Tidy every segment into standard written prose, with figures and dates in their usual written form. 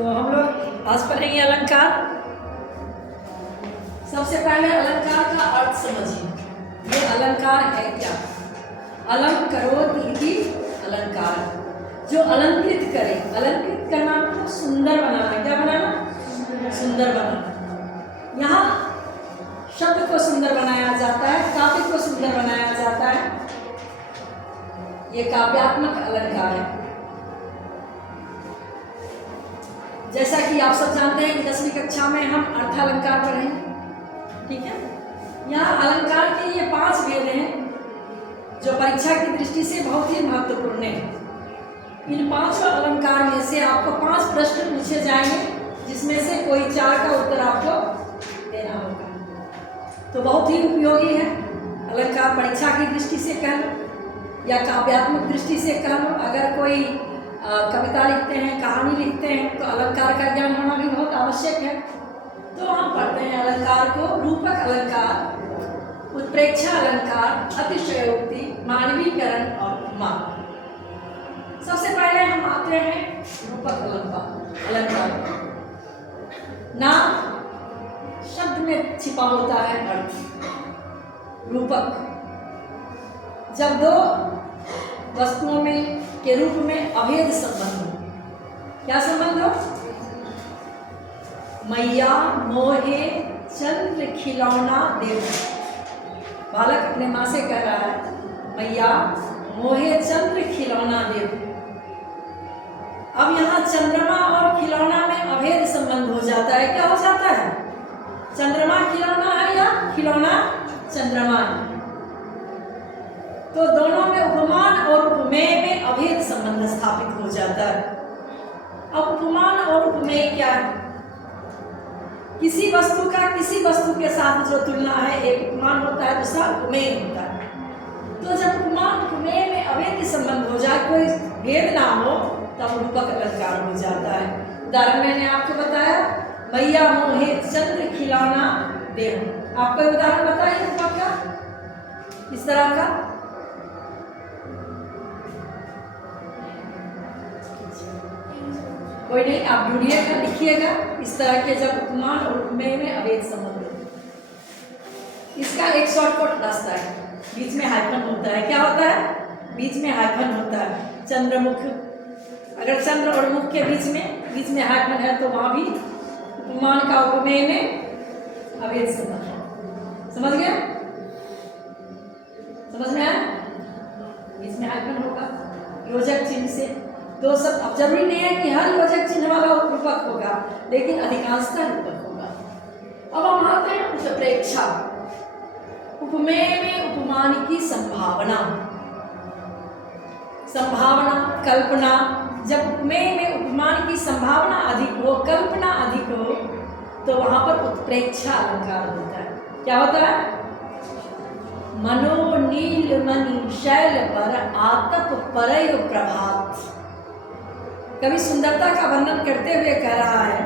तो हम लोग आज पढ़ेंगे अलंकार। सबसे पहले अलंकार का अर्थ समझिए। ये अलंकार है क्या? अलंकरोति इति अलंकार, जो अलंकृत करे। अलंकृत करना मतलब सुंदर बनाना। क्या बनाना? सुंदर बनाना। यहाँ शब्द को सुंदर बनाया जाता है, काव्य को सुंदर बनाया जाता है। ये काव्यात्मक अलंकार है। जैसा कि आप सब जानते हैं कि 10वीं कक्षा में हम अर्थालंकार पढ़ेंगे, ठीक है। यहाँ अलंकार के ये 5 भेद हैं जो परीक्षा की दृष्टि से बहुत ही महत्वपूर्ण है। इन 5 अलंकार में से आपको 5 प्रश्न पूछे जाएंगे, जिसमें से कोई 4 का उत्तर आपको देना होगा। तो बहुत ही उपयोगी है अलंकार। परीक्षा की दृष्टि से कह लो या काव्यात्मक दृष्टि से कह लो। अगर कोई कविता लिखते हैं, कहानी लिखते हैं, तो अलंकार का ज्ञान होना भी बहुत आवश्यक है। तो हम पढ़ते हैं अलंकार को। रूपक अलंकार, उत्प्रेक्षा अलंकार, अतिशयोक्ति, मानवीकरण और उपमा। सबसे पहले हम आते हैं रूपक अलंकार। नाम शब्द में छिपा होता है अर्थ। रूपक, जब 2 वस्तुओं में के रूप में अभेद संबंध हो। क्या संबंध हो? मैया मोहे चंद्र खिलौना देव। बालक अपने माँ से कह रहा है, मैया मोहे चंद्र खिलौना देव। अब यहाँ चंद्रमा और खिलौना में अभेद संबंध हो जाता है। क्या हो जाता है? चंद्रमा खिलौना है या खिलौना चंद्रमा है। तो दोनों में उपमान और उपमेय में अभेद संबंध स्थापित हो जाता है। अब उपमान और उपमेय क्या है? किसी वस्तु का किसी वस्तु के साथ जो तुलना है, एक उपमान होता है, दूसरा उपमेय होता है। तो जब उपमान उपमेय में अभेद संबंध हो जाए, कोई भेद ना हो, तब रूपक अलंकार हो जाता है। उदाहरण मैंने आपको बताया, मैया मोहे चंद्र खिलौना देव। आपको उदाहरण बताइए रूपक का इस तरह का। कोई नहीं, आप ढूंढिएगा, लिखिएगा इस तरह के जब उपमान और उपमेय में अभेद संबंध हो। इसका एक शॉर्टकट रास्ता है, बीच में हाइफन होता है। क्या होता है? बीच में हाइफन होता है। चंद्रमुख, अगर चंद्र और मुख के बीच में हाइफन है, तो वहां भी उपमान का उपमेय में अभेद संबंध है। समझ गया? समझ में आया? बीच में हाइफन होगा योजक चिन्ह से। तो सब, अब जरूरी नहीं है कि हर योजक चिन्ह वाला रूपक होगा, लेकिन अधिकांशतः रूपक होगा। अब हम आते हैं उत्प्रेक्षा। उपमेय में उपमान की संभावना, कल्पना। जब उपमेय में उपमान की संभावना अधिक हो, कल्पना अधिक हो, तो वहां पर उत्प्रेक्षा अलंकार होता है। क्या होता है? मनो नीलमणि शैल पर आतप परय प्रभात। कवि सुंदरता का वर्णन करते हुए कह रहा है,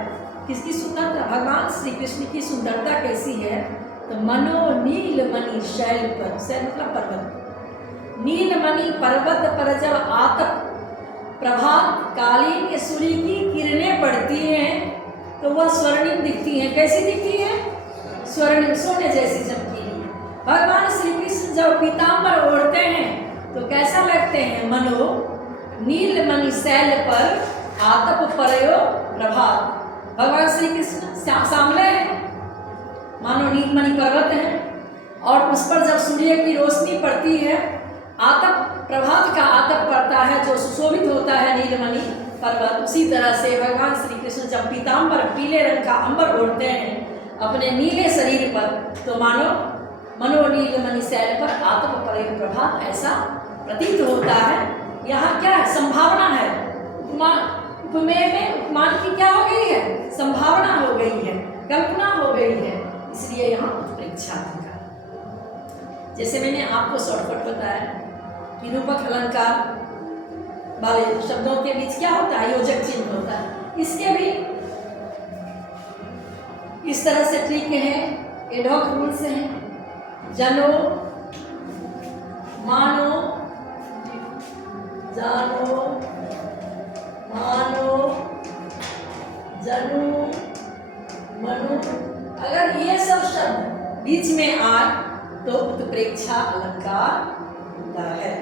किसकी सुंदरता? भगवान श्री कृष्ण की सुंदरता कैसी है? तो मनो नीलमणि शैल पर, शैल मतलब पर्वत। नीलमणि पर्वत पर जब आतप प्रभात कालीन सूर्य की किरणें पड़ती हैं, तो वह स्वर्णिम दिखती हैं। कैसी दिखती है? स्वर्णिम, सोने जैसी चमकीली। भगवान श्री कृष्ण जब पीताम्बर ओढ़ते हैं, तो कैसा लगते हैं? मनो नीलमणि शैल पर आतप परयो प्रभात। भगवान श्री कृष्ण सामने हैं, मानो नीलमणि पर्वत है, और उस पर जब सूर्य की रोशनी पड़ती है, आतप, प्रभात का आतप पड़ता है, जो सुशोभित होता है नीलमणि पर्वत। उसी तरह से भगवान श्री कृष्ण जब पीताम्बर, पीले रंग का अंबर ओढ़ते हैं अपने नीले शरीर पर, तो मानो मनो नीलमणि शैल पर आतप परयो प्रभात, ऐसा प्रतीत होता है। यहाँ क्या है? संभावना है। उपमेय में उपमान की क्या हो गई है? संभावना हो गई है, कल्पना हो गई है, इसलिए यहाँ उत्प्रेक्षा अलंकार। जैसे मैंने आपको शॉर्टकट बताया कि रूपक अलंकार वाले शब्दों के बीच क्या होता है? योजक चिन्ह होता है। इसके भी इस तरह से ट्रिक है, एडहॉक रूल्स हैं। जनो, मानो, जानो, मानो, बीच में आए तो उत्प्रेक्षा अलंकार होता है।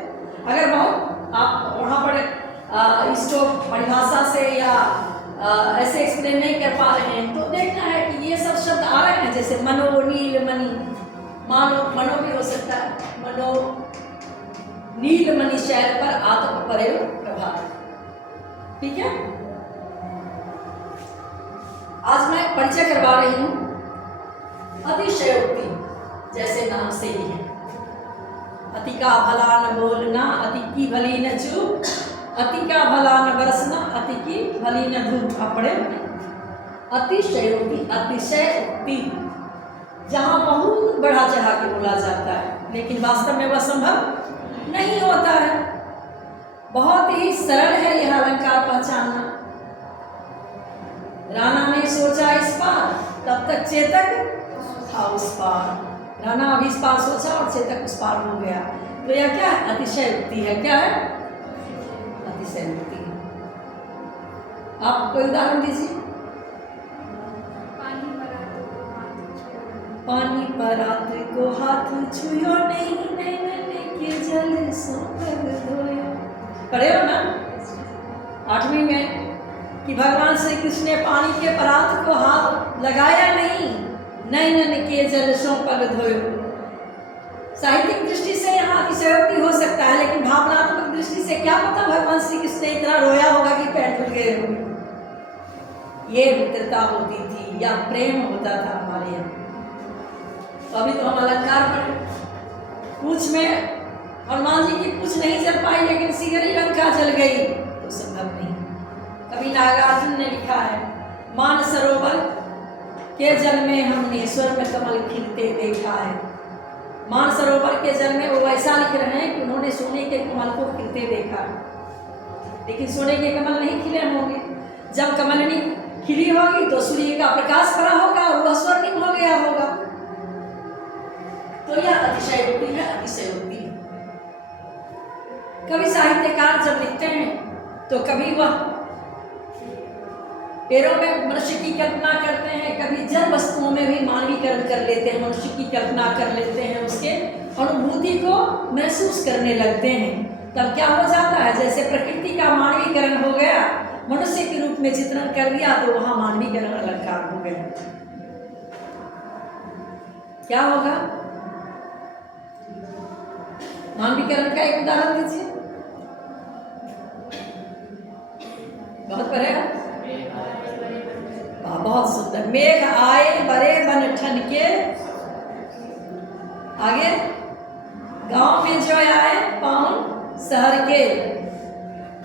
अगर बहुत आप वहाँ पर इसको परिभाषा से या ऐसे एक्सप्लेन नहीं कर पा रहे हैं तो देखना है कि ये सब शब्द आ रहे हैं, जैसे मनो, नील, मणि, मानो, मनो भी हो सकता है, मनो नील मणि शैल पर आत्म प्रयोग प्रभाव। ठीक है, आज मैं परिचय करवा रही हूं अतिशयोक्ति, जैसे नाम से ही है। अति का भला न बोलना, अति की भली न चूप, अति का भला न बरसना, अति की भली न धूप। आप पढ़े अतिशयोक्ति, अतिशयोक्ति जहां बहुत बढ़ा चढ़ा के बोला जाता है लेकिन वास्तव में वह संभव नहीं होता है। बहुत ही सरल है यह अलंकार पहचानना। राणा ने सोचा इस पार, तब तक चेतक था उस पार। राणा अभी इस पार सोचा और चेतक उस पार हो गया। तो यह क्या है? अतिशयोक्ति है। क्या है? अतिशयोक्ति। आप कोई उदाहरण दीजिए। पानी पर रात को हाथ छुयो नहीं, नैने के जल सो कर धोयो। पढ़े हो ना 8वीं में कि भगवान श्री कृष्ण ने पानी के परात को हाथ लगाया नहीं, नैनन के जल सो कर धोयो। साहित्यिक दृष्टि से यहाँ अतिशयोक्ति हो सकता है, लेकिन भावनात्मक दृष्टि से क्या पता भगवान श्री कृष्ण ने इतना रोया होगा कि पैर धुल गए होंगे। ये मित्रता होती थी या प्रेम होता था हमारे यहाँ। तो अभी तो हम अलंकार पढ़े, पूछ में हनुमान जी की पूछ नहीं जल पाई लेकिन सिगरी लंका जल गई, तो संभव नहीं। कभी नागार्जुन ने लिखा है, मान सरोवर के जल में हमने स्वर्ण कमल खिलते देखा है। मान सरोवर के जल में वो ऐसा लिख रहे हैं कि उन्होंने सोने के कमल को खिलते देखा, लेकिन सोने के कमल नहीं खिले होंगे। जब कमलनी खिली होगी तो सूर्य का प्रकाश पड़ा होगा और वह स्वर्णिम हो गया होगा। तो यह अतिशयोक्ति है, अतिशयोक्ति। कभी साहित्यकार जब लिखते हैं तो कभी वह पैरों में मनुष्य की कल्पना करते हैं, कभी जड़ वस्तुओं में भी मानवीकरण कर लेते हैं, मनुष्य की कल्पना कर लेते हैं, उसके अनुभूति को महसूस करने लगते हैं। तब क्या हो जाता है? जैसे प्रकृति का मानवीकरण हो गया, मनुष्य के रूप में चित्रण कर दिया, तो वहां मानवीकरण अलंकार हो गया। क्या होगा? मानवीकरण का एक उदाहरण दीजिए। बहुत पढ़ेगा, बहुत सुंदर। मेघ आए बड़े बन ठन के, आगे गांव में जो आए पाउन शहर के।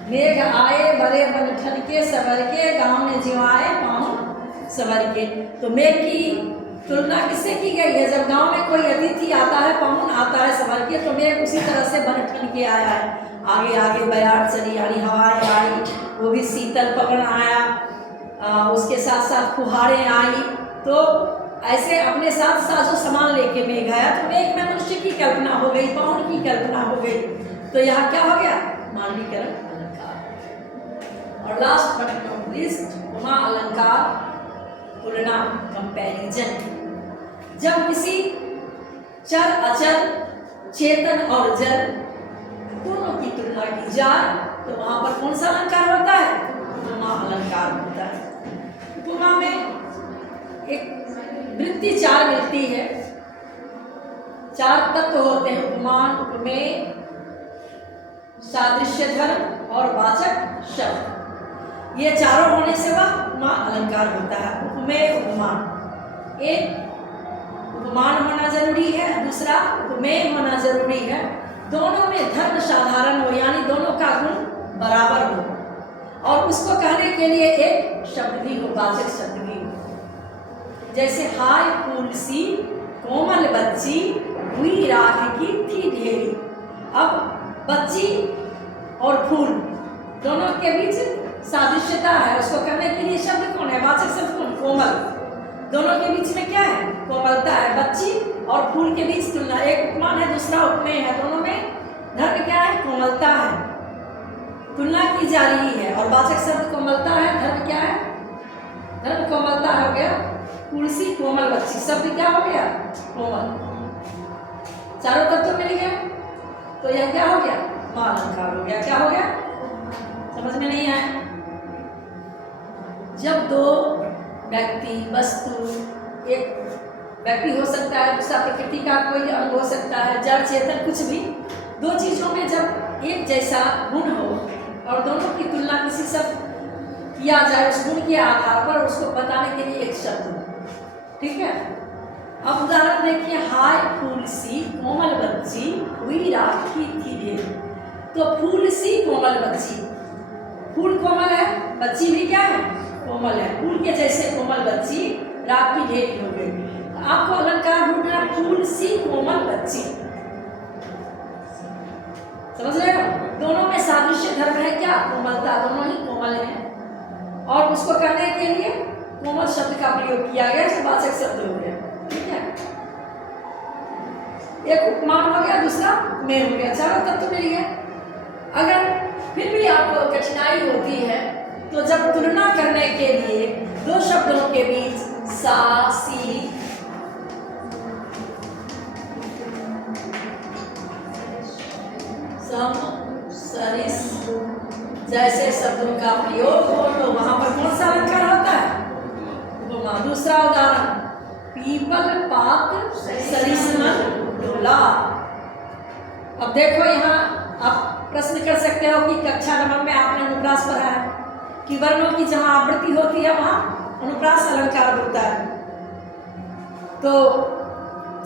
मेघ आए बड़े बन ठन के सवर के, गांव में जो आए पाउन सवर के। तो मेघ की तुलना किससे की गई है? जब गांव में कोई अतिथि आता है, पाउन आता है सवर के, तो मेघ उसी तरह से बन ठन के आया है। आगे आगे बयार चली, यानी हवाएं आई, वो भी शीतल पवन आया, उसके साथ साथ फुहारें आई। तो ऐसे अपने साथ साथ जो सामान लेके मेघ आया, तो मेघ में मनुष्य की कल्पना हो गई, पाउन की कल्पना हो गई। तो यहाँ क्या हो गया? मानवीकरण अलंकार। और लास्ट बट नॉट लीस्ट, उपमा अलंकार तुलना, कंपैरिजन। जब किसी चर अचर, चेतन और जड़ दोनों की तुलना की जाए तो वहां पर कौन सा अलंकार होता है? उपमा अलंकार होता है। उपमा में एक वृत्ति 4 मिलती है, 4 तत्व होते हैं, उपमान, उपमेय, सादृश्य धर्म और वाचक शब्द। ये चारों होने से वह उपमा अलंकार होता है। उपमेय, उपमान, एक उपमान होना जरूरी है, दूसरा उपमेय होना जरूरी है। दोनों में धर्म साधारण हो, यानी दोनों का गुण बराबर हो, और उसको कहने के लिए एक शब्द भी हो, वाचक शब्द भी हो। जैसे हाय फूल सी कोमल बच्ची, हुई राख की थी ढेरी। अब बच्ची और फूल दोनों के बीच सादृश्यता है, उसको कहने के लिए शब्द कौन है? वाचक शब्द कौन? कोमल। दोनों के बीच में क्या है? कोमलता है। बच्ची और फूल के बीच तुलना, एक उपमान है, दूसरा उपमेय है, दोनों में धर्म क्या है? कोमलता है, तुलना की जा रही है। और वाचक शब्द कोमलता है, धर्म क्या है? धर्म कोमलता हो गया। तुलसी कोमल बच्ची, शब्द क्या हो गया? कोमल। चारों तत्व मिल गए, तो यह क्या हो गया? मां अलंकार हो गया। क्या हो गया? समझ में नहीं आया? जब दो व्यक्ति, वस्तु, एक व्यक्ति हो सकता है, दूसरा प्रकृति का कोई अंग हो सकता है, जड़ चेतन कुछ भी, दो चीजों में जब एक जैसा गुण हो और दोनों की तुलना किसी से किया जाए, उस गुण के आधार पर उसको बताने के लिए एक शब्द हो। ठीक है? अब उदाहरण देखिए, हाय फूल सी कोमल बच्ची हुई राखी थी ढेर। तो फूल सी कोमल बच्ची, फूल कोमल है, बच्ची भी क्या है? कोमल है। फूल के जैसे कोमल बच्ची राखी ढेर हो गई। तो आपको अलंकार ढूंढना, फूल सी कोमल बच्ची। समझ रहे हो? दोनों में सादृश्य धर्म है क्या? कोमलता, दोनों ही कोमल हैं। और उसको कहने के लिए कोमल शब्द का प्रयोग किया गया, जो वाचक शब्द हो गया। ठीक है? एक उपमान हो गया, दूसरा में हो गया, चारों तत्व मिल गए। अगर फिर भी आपको कठिनाई होती है, तो जब तुलना करने के लिए दो शब्दों के बीच सा सी सम सरिस जैसे शब्दों का प्रयोग हो, तो वहां पर कौन सा अलंकार होता है? उपमा। दूसरा उदाहरण, पीपल पात सरिसमन डोला। अब देखो, यहाँ आप प्रश्न कर सकते हो कि कक्षा नंबर में आपने अनुप्रास पढ़ा है कि वर्णों की जहाँ आवृत्ति होती है वहाँ अनुप्रास अलंकार होता है। तो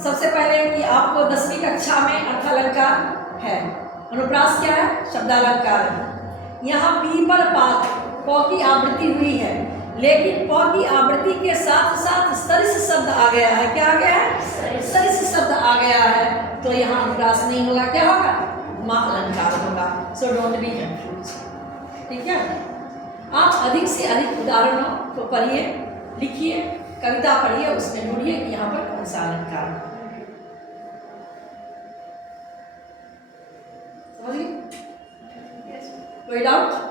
सबसे पहले कि आपको 10वीं कक्षा में अर्थालंकार है, अनुप्रास क्या है? शब्दालंकार है। यहाँ पीपल पात प की आवृत्ति हुई है, लेकिन प की आवृत्ति के साथ साथ सरिस शब्द आ गया है। क्या आ गया है? सरिस शब्द आ गया है, तो यहाँ अनुप्रास नहीं होगा। क्या होगा? मां अलंकार होगा। So don't be confuse. ठीक है? आप अधिक से अधिक उदाहरणों को पढ़िए, लिखिए, कविता पढ़िए, उसमें ढूंढिए कि यहाँ पर कौन सा अलंकार है। समझिए? कोई डाउट?